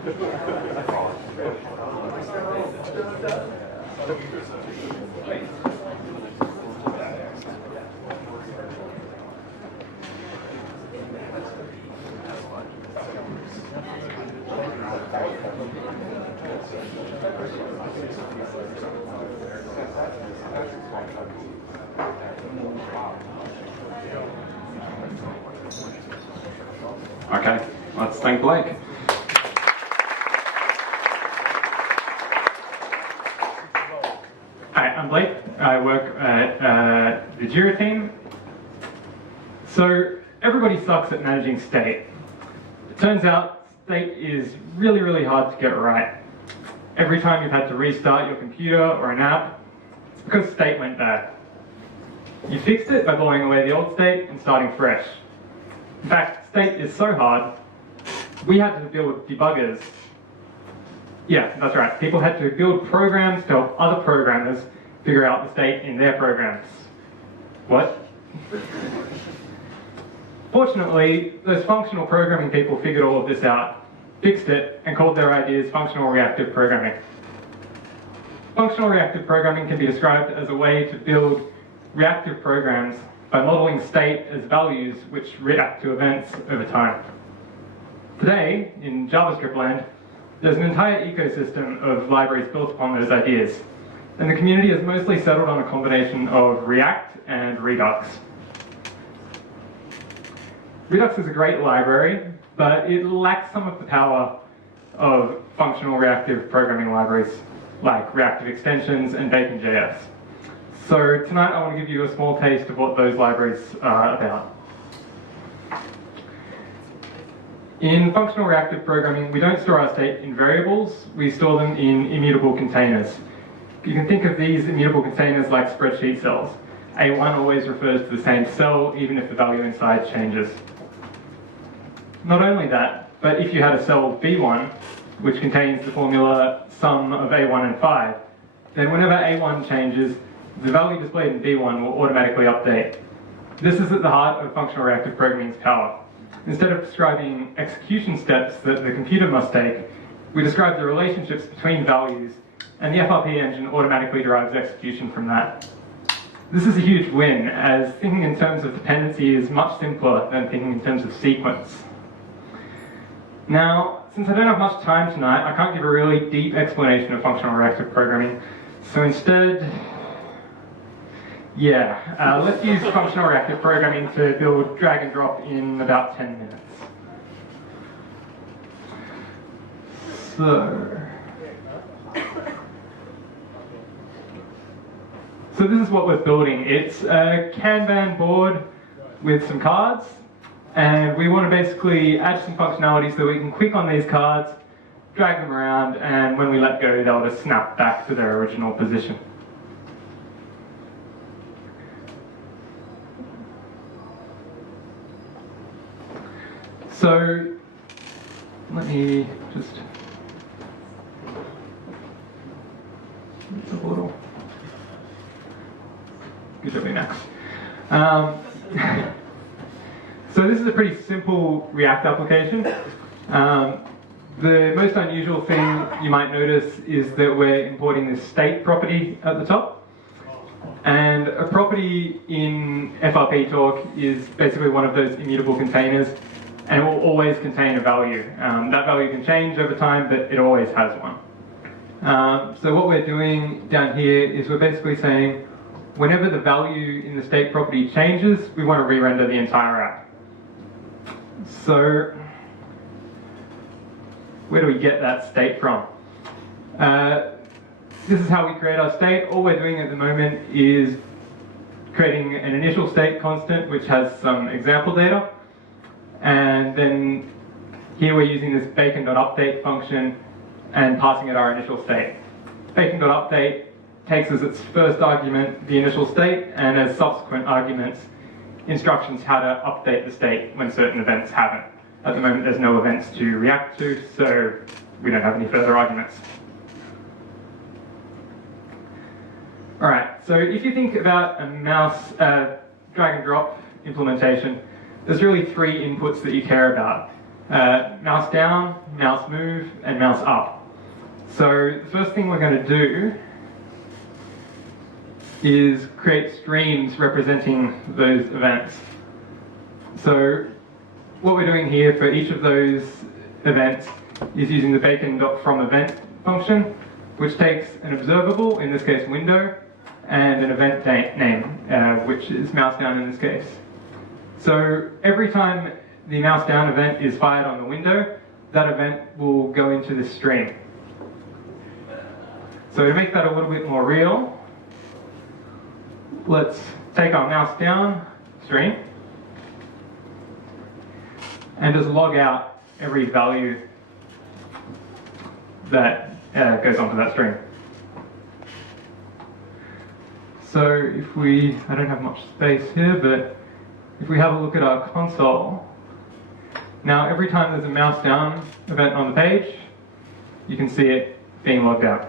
Okay, let's thank Blake. Hi, I'm Blake. I work at the Jira team. So everybody sucks at managing state. It turns out state is really, really hard to get right. Every time you've had to restart your computer or an app, it's because state went bad. You fixed it by blowing away the old state and starting fresh. In fact, state is so hard, we had to build debuggers. Yeah, that's right. People had to build programs to help other programmers figure out the state in their programs. What? Fortunately, those functional programming people figured all of this out, fixed it, and called their ideas functional reactive programming. Functional reactive programming can be described as a way to build reactive programs by modeling state as values which react to events over time. Today, in JavaScript land, there's an entire ecosystem of libraries built upon those ideas, and the community is mostly settled on a combination of React and Redux. Redux is a great library, but it lacks some of the power of functional reactive programming libraries like Reactive extensions and Bacon.js. So tonight I want to give you a small taste of what those libraries are about. In functional reactive programming, we don't store our state in variables, we store them in immutable containers. You can think of these immutable containers like spreadsheet cells. A1 always refers to the same cell, even if the value inside changes. Not only that, but if you had a cell B1, which contains the formula sum of A1 and 5, then whenever A1 changes, the value displayed in B1 will automatically update. This is at the heart of functional reactive programming's power. Instead of describing execution steps that the computer must take, we describe the relationships between values, and the FRP engine automatically derives execution from that. This is a huge win, as thinking in terms of dependency is much simpler than thinking in terms of sequence. Now, since I don't have much time tonight, I can't give a really deep explanation of functional reactive programming, so instead, let's use functional reactive programming to build drag and drop in about 10 minutes. So this is what we're building. It's a Kanban board with some cards, and we want to basically add some functionality so we can click on these cards, drag them around, and when we let go, they'll just snap back to their original position. So let me just a little. Good job, Max. So this is a pretty simple React application. The most unusual thing you might notice is that we're importing this state property at the top. And a property in FRP talk is basically one of those immutable containers, and it will always contain a value. That value can change over time, but it always has one. So what we're doing down here is we're basically saying, whenever the value in the state property changes, we want to re-render the entire app. So where do we get that state from? This is how we create our state. All we're doing at the moment is creating an initial state constant which has some example data, and then here we're using this bacon.update function and passing it our initial state. Bacon.update takes as its first argument the initial state, and as subsequent arguments instructions how to update the state when certain events happen. At the moment there's no events to react to, so we don't have any further arguments. Alright, so if you think about a mouse drag and drop implementation, there's really three inputs that you care about. mouse down, mouse move, and mouse up. So the first thing we're going to do is create streams representing those events. So what we're doing here for each of those events is using the bacon.fromEvent function, which takes an observable, in this case window, and an event name, which is mouse down in this case. So every time the mouse down event is fired on the window, that event will go into this stream. So to make that a little bit more real, let's take our mouse down stream and just log out every value that goes onto that stream. So if we, I don't have much space here, but if we have a look at our console, now every time there's a mouse down event on the page, you can see it being logged out.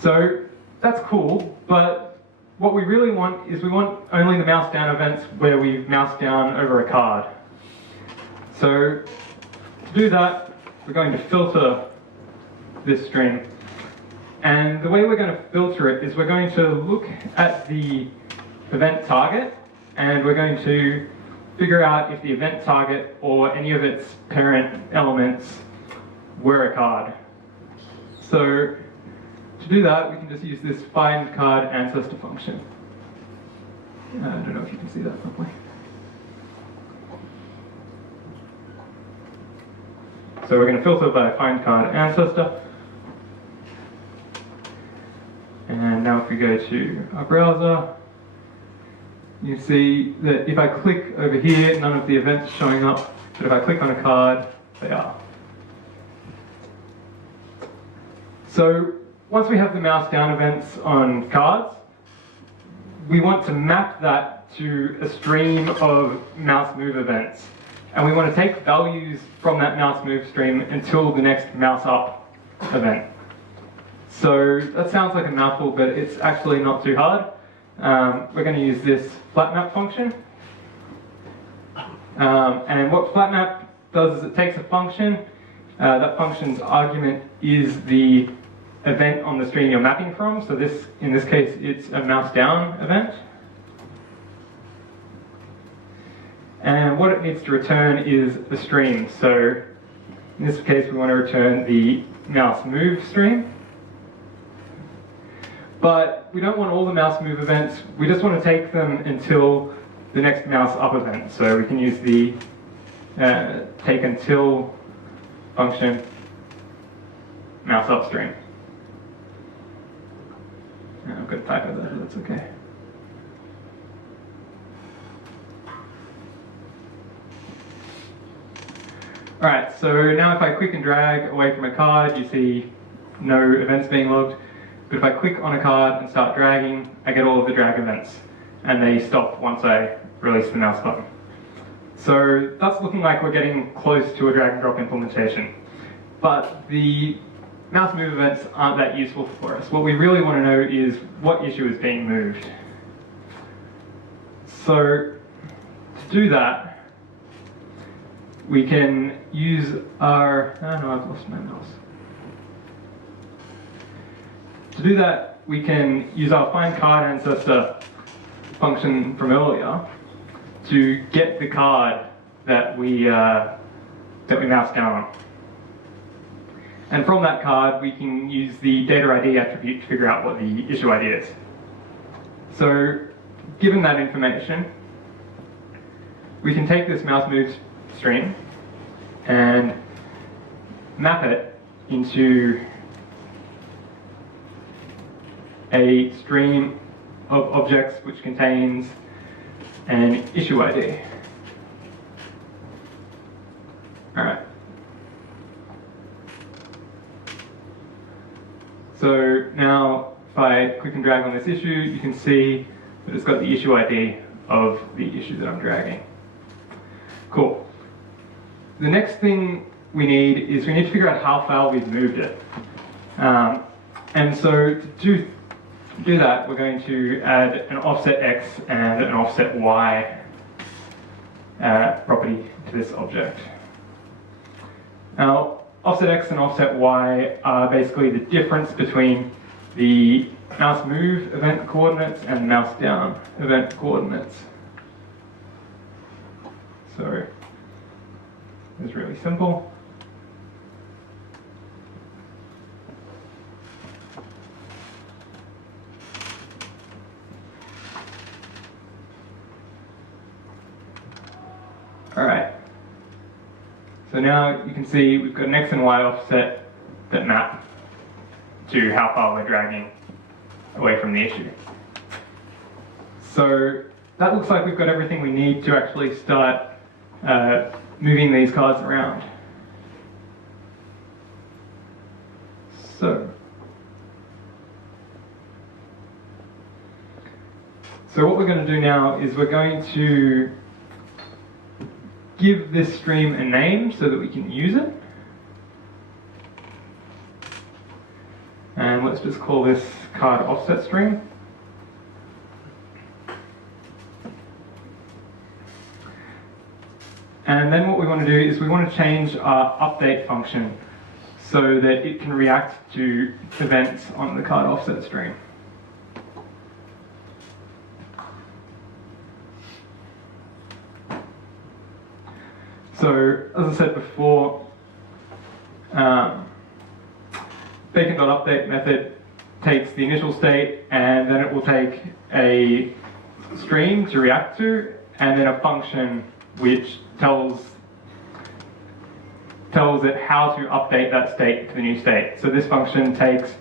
So that's cool, but what we really want is we want only the mouse down events where we've mouse down over a card. So to do that, we're going to filter this stream. And the way we're going to filter it is we're going to look at the event target, and we're going to figure out if the event target or any of its parent elements were a card. So to do that, we can just use this find card ancestor function. I don't know if you can see that properly. So we're going to filter by find card ancestor. And now if we go to our browser, you see that if I click over here, none of the events are showing up, but if I click on a card, they are. So once we have the mouse down events on cards, we want to map that to a stream of mouse move events. And we want to take values from that mouse move stream until the next mouse up event. So that sounds like a mouthful, but it's actually not too hard. We're going to use this flatMap function. And what flatMap does is it takes a function. That function's argument is the event on the stream you're mapping from. So this, in this case, it's a mouse down event. And what it needs to return is a stream. So in this case, we want to return the mouse move stream. But we don't want all the mouse move events. We just want to take them until the next mouse up event. So we can use the take until function mouse up stream. I've got a typo there, but that's okay. Alright, so now if I click and drag away from a card, you see no events being logged. But if I click on a card and start dragging, I get all of the drag events. And they stop once I release the mouse button. So that's looking like we're getting close to a drag and drop implementation. But the mouse move events aren't that useful for us. What we really want to know is what issue is being moved. So to do that, we can use our, oh no, I've lost my mouse. To do that, we can use our find card ancestor function from earlier to get the card that we mouse down on. And from that card, we can use the data ID attribute to figure out what the issue ID is. So, given that information, we can take this mouse move stream and map it into a stream of objects which contains an issue ID. Alright. So now if I click and drag on this issue, you can see that it's got the issue ID of the issue that I'm dragging. Cool. The next thing we need is we need to figure out how far we've moved it. And so to do that, we're going to add an offset X and an offset Y property to this object. Now, offset x and offset y are basically the difference between the mouse move event coordinates and mouse down event coordinates. So it's really simple. All right. So now you can see we've got an x and y offset that map to how far we're dragging away from the issue. So that looks like we've got everything we need to actually start moving these cards around. So what we're going to do now is we're going to give this stream a name so that we can use it. And let's just call this card offset stream. And then what we want to do is we want to change our update function so that it can react to events on the card offset stream. So, as I said before, bacon.update method takes the initial state and then it will take a stream to react to and then a function which tells it how to update that state to the new state. So this function takes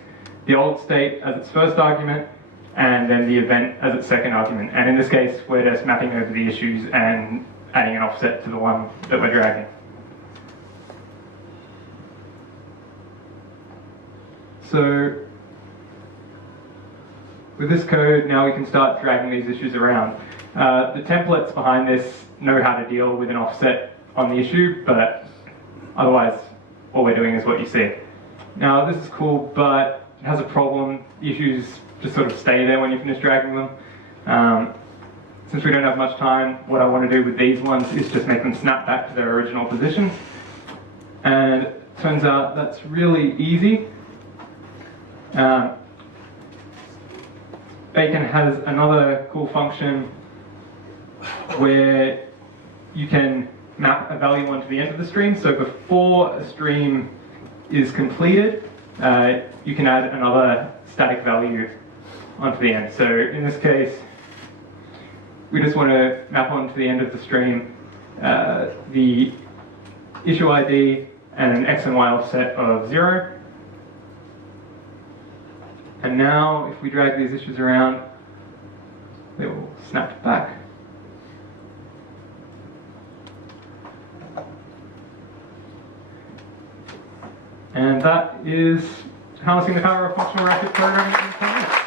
the old state as its first argument and then the event as its second argument. And in this case, we're just mapping over the issues and adding an offset to the one that we're dragging. So with this code, now we can start dragging these issues around. The templates behind this know how to deal with an offset on the issue, but otherwise all we're doing is what you see. Now this is cool, but it has a problem. The issues just sort of stay there when you finish dragging them. Since we don't have much time, what I want to do with these ones is just make them snap back to their original position. And it turns out that's really easy. Bacon has another cool function where you can map a value onto the end of the stream. So before a stream is completed, you can add another static value onto the end. So in this case, we just want to map onto the end of the stream the issue ID and an x and y offset of 0. And now, if we drag these issues around, they will snap back. And that is harnessing the power of functional reactive programming.